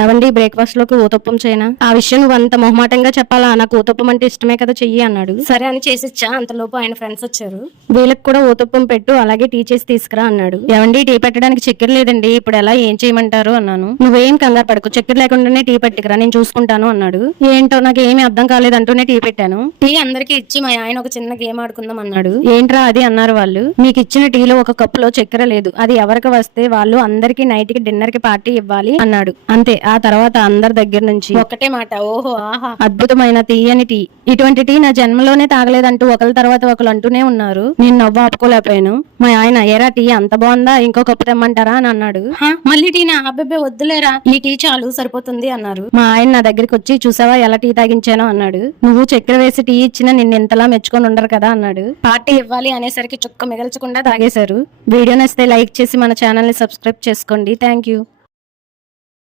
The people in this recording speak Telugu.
ఏవండి బ్రేక్ఫాస్ట్ లోకి ఊతప్పం చేయనా? ఆ విషయం నువ్వు అంత మొహమాటంగా చెప్పాలా? నాకు ఊతప్పం అంటే ఇష్టమే కదా, చెయ్యి అన్నాడు. సరే అని చేసిచ్చా. అంతలోపు ఆయన ఫ్రెండ్స్ వచ్చారు. వీళ్ళకి కూడా ఊతప్పం పెట్టు, అలాగే టీ చేసి తీసుకురా అన్నాడు. ఏవండి టీ పెట్టడానికి చక్కెర లేదండి, ఇప్పుడు ఎలా ఏం చేయమంటారు అన్నాను. నువ్వేం కంగారు పడకు, చక్కెర లేకుండానే టీ పెట్టుకురా, నేను చూసుకుంటాను అన్నాడు. ఏంటో నాకు ఏమీ అర్థం కాలేదంటూనే టీ పెట్టాను. టీ అందరికి ఇచ్చి మా ఆయన ఒక చిన్న గేమ్ ఆడుకుందాం అన్నాడు. ఏంట్రా అది అన్నారు వాళ్ళు. మీకు ఇచ్చిన టీలో ఒక కప్పులో చక్కెర లేదు, అది ఎవరికి వస్తే వాళ్ళు అందరికి నైట్ కి డిన్నర్ కి పార్టీ ఇవ్వాలి అన్నాడు. అంతే. ఆ తర్వాత అందరి దగ్గర నుంచి ఒకటే మాట, ఓహో ఆహా అద్భుతమైన తీయని టీ, ఇటువంటి టీ నా జన్మలోనే తాగలేదంటూ ఒకరి తర్వాత ఒకరు అంటూనే ఉన్నారు. నేను నవ్వు ఆపుకోలేకపోయాను. మా ఆయన, ఎరా టీ అంత బాగుందా, ఇంకో కప్పు తెమ్మంటారా అని అన్నాడు. మళ్ళీ టీనా? అబ్బబ్బే వద్దులేరా, ఈ టీ చాలు సరిపోతుంది అన్నారు. మా ఆయన నా దగ్గరికి వచ్చి, చూసావా ఎలా టీ తాగించానో అన్నాడు. నువ్వు చక్కెర వేసి టీ ఇచ్చినా నిన్ను ఇంతలా మెచ్చుకొని ఉండరు కదా అన్నాడు. పార్టీ ఇవ్వాలి అనేసరికి చుక్క మిగల్చకుండా తాగేశారు. వీడియో నచ్చితే లైక్ చేసి మన ఛానల్ ని సబ్స్క్రైబ్ చేసుకోండి. Thank you.